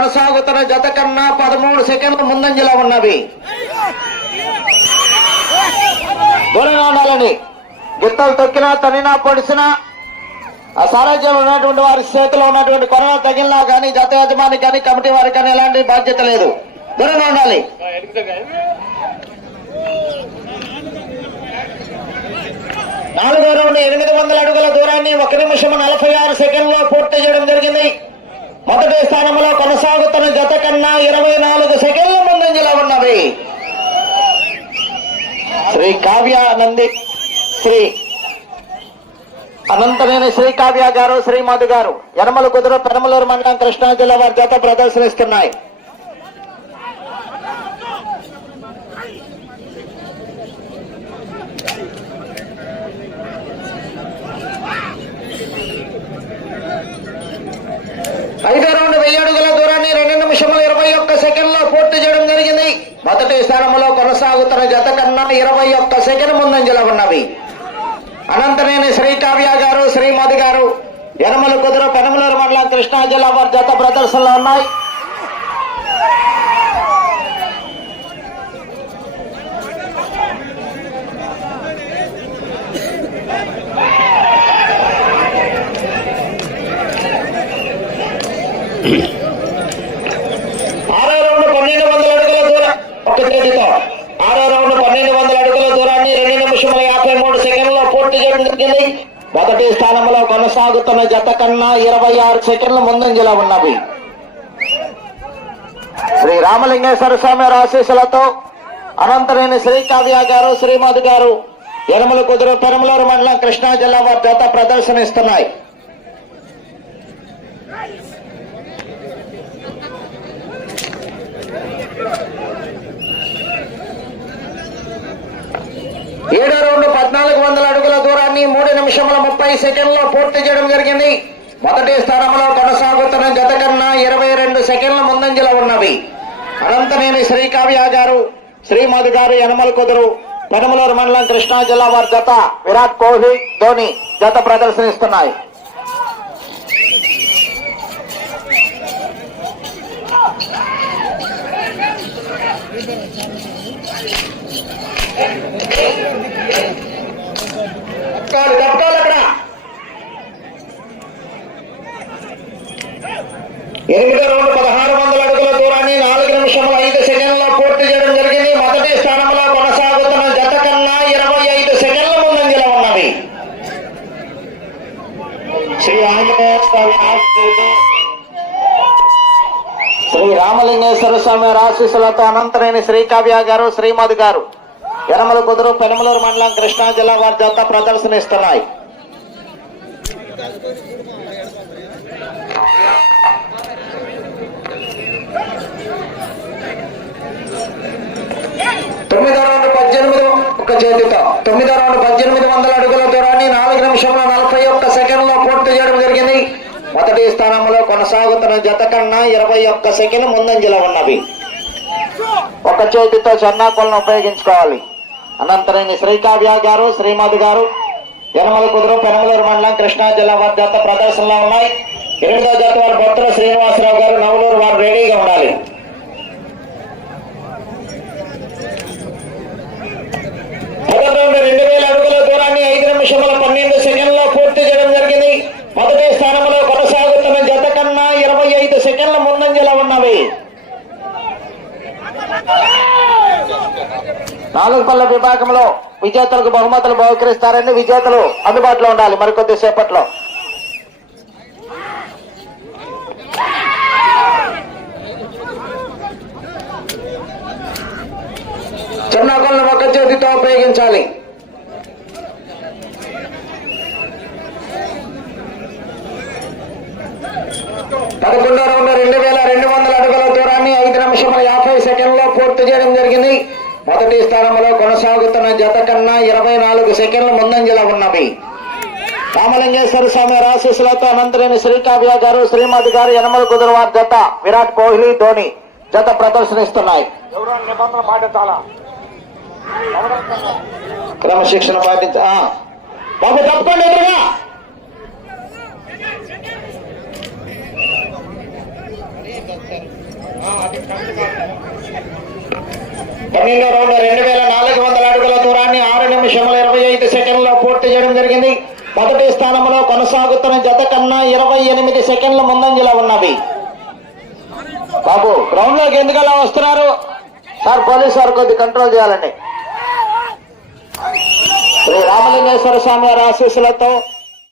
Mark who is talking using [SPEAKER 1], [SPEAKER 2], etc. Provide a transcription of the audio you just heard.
[SPEAKER 1] కొనసాగుతున్న జత కన్నా పదమూడు సెకండ్ల ముందంజలో ఉన్నవి. దూరంగా ఉండాలండి గిత్తలు తొక్కినా తనినా పొడిసినా ఆ ఉన్నటువంటి వారి చేతిలో ఉన్నటువంటి కొరవ తగిలినా కానీ జత యజమాని కానీ కమిటీ వారికి కానీ ఎలాంటి బాధ్యత లేదు. దూరంగా ఉండాలి నాలుగో రౌండ్ ఎనిమిది వందల అడుగుల దూరాన్ని ఒక నిమిషం నలభై ఆరు సెకండ్లో పూర్తి చేయడం జరిగింది. మొదటి స్థానంలో కొనసాగుతున్న జత కన్నా ఇరవై నాలుగు సెకండ్ల ముందంజలో ఉన్నవి శ్రీ కావ్య నంది శ్రీ అనంతనేని శ్రీ కావ్య గారు శ్రీమధు గారు యనమల కుదురు పెనమలూరు మండలం కృష్ణా జిల్లా వారి జత ప్రదర్శనిస్తున్నాయి ఐదో రౌండ్ వెయ్యి అడుగుల దూరాన్ని రెండు నిమిషముల ఇరవై ఒక్క సెకండ్లో పూర్తి చేయడం జరిగింది మొదటి స్థానంలో కొనసాగుతున్న జత కన్నా ఇరవై ఒక్క సెకండ్ ముందంజలో ఉన్నవి. అనంతనేని శ్రీ కావ్య గారు శ్రీమతి గారు యనమల కుదురు పెనమలూరు మండలం కృష్ణా జిల్లా వారి జత ప్రదర్శనలో ఉన్నాయి. ఆరో రెండు పన్నెండు వందల అడుగుల దూరం. ఒక చేతితో ఆరో రౌండ్ పన్నెండు వందల అడుగుల దూరాన్ని రెండు నిమిషముల యాభై మూడు సెకండ్లో పూర్తి చేయడం జరిగింది మొదటి స్థానంలో కొనసాగుతున్న జత కన్నా ఇరవై ఆరు సెకండ్ల ముందంజలో ఉన్నవి. శ్రీ రామలింగేశ్వర స్వామి ఆశీస్సులతో అనంతరేని శ్రీ కావ్య గారు శ్రీమధు గారు యనమల కుదురు పెరమలూరు మండలం కృష్ణా జిల్లా వారి జత ప్రదర్శనిస్తున్నాయి. ఏడో రెండు పద్నాలుగు వందల అడుగులు దూరాన్ని మూడు నిమిషముల ముప్పై సెకండ్లో పూర్తి చేయడం జరిగింది. మొదటి స్థానంలో కొనసాగుతున్న జత కన్నా ఇరవై రెండు సెకండ్ల ముందంజలో ఉన్నవి. అనంతనేని శ్రీకావ్య గారు శ్రీమధు గారు యనమల కుదురు పెనమలూరు మండలం కృష్ణా జిల్లా వారి జత విరాట్ కోహ్లీ ధోని జత ప్రదర్శనిస్తున్నాయి. తప్పాలి ఎనిమిది రెండు పదహారు వందల అడుగుల దూరాన్ని నాలుగు నిమిషముల ఐదు సెకండ్ల పూర్తి చేయడం జరిగింది. మొదటి స్థానంలో కొనసాగుతున్న జత కన్నా ఇరవై ఐదు సెకండ్ల ముందంజలో ఉన్నవి శ్రీ ఆంజనేయ స్వామి శ్రీ రామలింగేశ్వర స్వామి ఆశీస్సులతో అనంతరేని శ్రీకావ్య గారు శ్రీమధు గారు. యనమల కుదురు పెనమలూరు మండలం కృష్ణా జిల్లా వారి జత ప్రదర్శనిస్తున్నాయి రౌండ్ పద్దెనిమిది ఒక తొమ్మిదో రౌండ్ పద్దెనిమిది వందల అడుగుల దూరాన్ని నాలుగు నిమిషంలో నలభై ఒక్క సెకండ్లో పూర్తి చేయడం జరిగింది. మొదటి స్థానంలో కొనసాగుతున్న జత కన్నా ఇరవై ఒక్క సెకండ్ ముందంజలో ఉన్నవి. ఒక చేతితో చెన్నాకులను ఉపయోగించుకోవాలి. అనంతరం శ్రీకావ్య గారు శ్రీమధు గారు యనమల కుదురు పెనమలూరు మండలం కృష్ణా జిల్లా వారి జత ప్రదర్శనలో ఉన్నాయి. ఎనిమిదో జత వారి భక్తుల శ్రీనివాసరావు గారు నవలూరు వారు రెడీగా ఉండాలి పదకొండు రెండు వేల అడుగుల దూరాన్ని ఐదు నిమిషముల పన్నెండు సెకండ్లో పూర్తి చేయడం జరిగింది మొదటి స్థానంలో కొనసాగుతున్న జత కన్నా ఇరవై ఐదు సెకండ్ల ముందంజలో ఉన్నవి నాలుగు పళ్ళ విభాగంలో విజేతలకు బహుమతులు బహుకరిస్తారని విజేతలు అందుబాటులో ఉండాలి మరికొద్ది సేపట్లో. చిన్నకొలను ఒక చేతితో ఉపయోగించాలి. పదకొండో రౌండ్ రెండు వేల రెండు వందల అడుగుల దూరాన్ని ఐదు నిమిషముల యాభై సెకండ్లో పూర్తి చేయడం జరిగింది. మొదటి స్థానంలో కొనసాగుతున్న జత కన్నా ఇరవై నాలుగు సెకండ్ల ముందంజల ఉన్నవి. రామలింగేశ్వర స్వామి ఆశీస్సులతో అనంతరేని శ్రీకావ్య గారు శ్రీమతి గారు యనమల కుదురువారి జత విరాట్ కోహ్లీ ధోని జత ప్రదర్శనిస్తున్నాయి. క్రమశిక్షణ పాటించ బాబు తప్పకుండా ఎదురుగా పన్నెండో రౌండ్ రెండు వేల నాలుగు వందల అడుగుల దూరాన్ని ఆరు నిమిషముల ఇరవై ఐదు సెకండ్లో పూర్తి చేయడం జరిగింది. మొదటి స్థానంలో కొనసాగుతున్న జత కన్నా ఇరవై ఎనిమిది సెకండ్ల ముందంజలో ఉన్నవి. బాబు గ్రౌండ్లోకి అలా వస్తున్నారు? సార్ పోలీస్ వారు కొద్ది కంట్రోల్ చేయాలండి. శ్రీ రామలింగేశ్వర స్వామి వారి ఆశీస్సులతో